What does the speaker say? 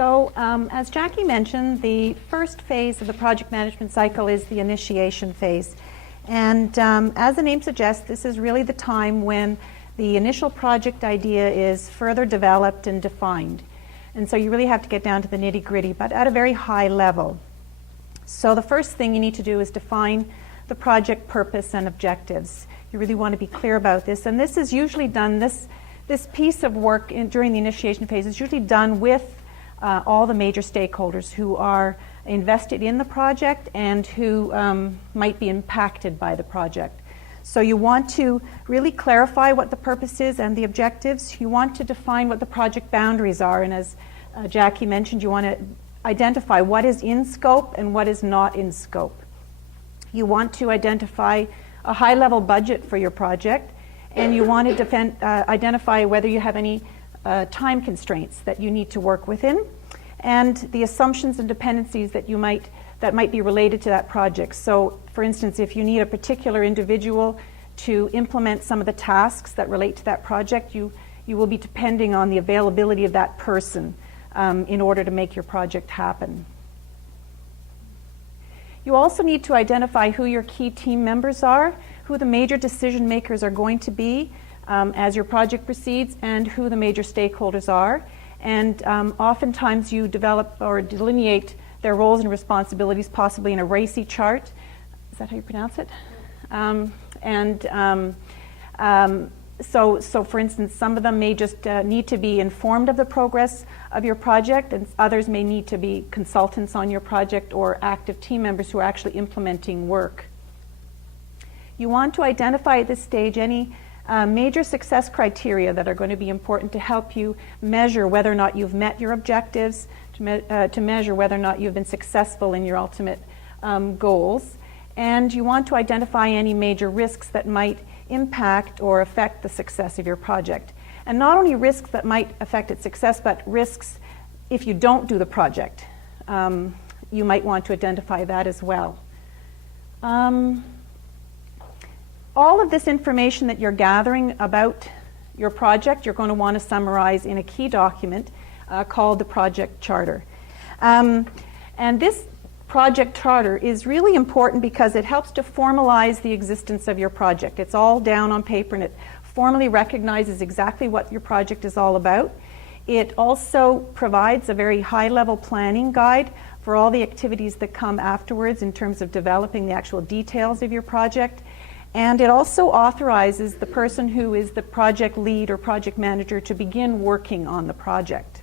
As Jackie mentioned, the first phase of the project management cycle is the initiation phase. And as the name suggests, this is really the time when the initial project idea is further developed and defined. And so you really have to get down to the nitty-gritty, but at a very high level. So the first thing you need to do is define the project purpose and objectives. You really want to be clear about this. And this is usually done, this piece of work during the initiation phase is usually done with all the major stakeholders who are invested in the project and who might be impacted by the project. So you want to really clarify what the purpose is and the objectives. You want to define what the project boundaries are, and as Jackie mentioned, you want to identify what is in scope and what is not in scope. You want to identify a high-level budget for your project, and you want to identify whether you have any time constraints that you need to work within, and the assumptions and dependencies that might be related to that project. So, for instance, if you need a particular individual to implement some of the tasks that relate to that project, you will be depending on the availability of that person in order to make your project happen. You also need to identify who your key team members are, who the major decision makers are going to be as your project proceeds, and who the major stakeholders are. And oftentimes you develop or delineate their roles and responsibilities, possibly in a RACI chart. Is that how you pronounce it? So for instance, some of them may just need to be informed of the progress of your project, and others may need to be consultants on your project or active team members who are actually implementing work. You want to identify at this stage any major success criteria that are going to be important to help you measure whether or not you've met your objectives, to measure whether or not you've been successful in your ultimate goals. And you want to identify any major risks that might impact or affect the success of your project. And not only risks that might affect its success, but risks if you don't do the project. You might want to identify that as well. All of this information that you're gathering about your project, you're going to want to summarize in a key document called the project charter. And this project charter is really important because it helps to formalize the existence of your project. It's all down on paper, and it formally recognizes exactly what your project is all about. It also provides a very high-level planning guide for all the activities that come afterwards in terms of developing the actual details of your project. And it also authorizes the person who is the project lead or project manager to begin working on the project.